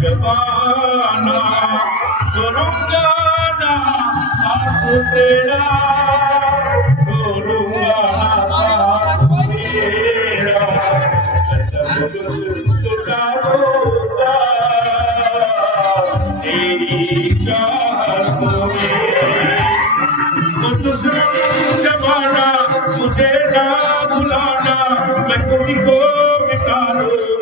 जमाना छोड़ूंगा ना साथ तेरा, छोड़ूंगा ना साथ तेरा, सब कुछ तुझारूंगा तेरी चाहतों में। तुझसे जमाना मुझे ना भुलाना, मैं तुझको मिटा दूं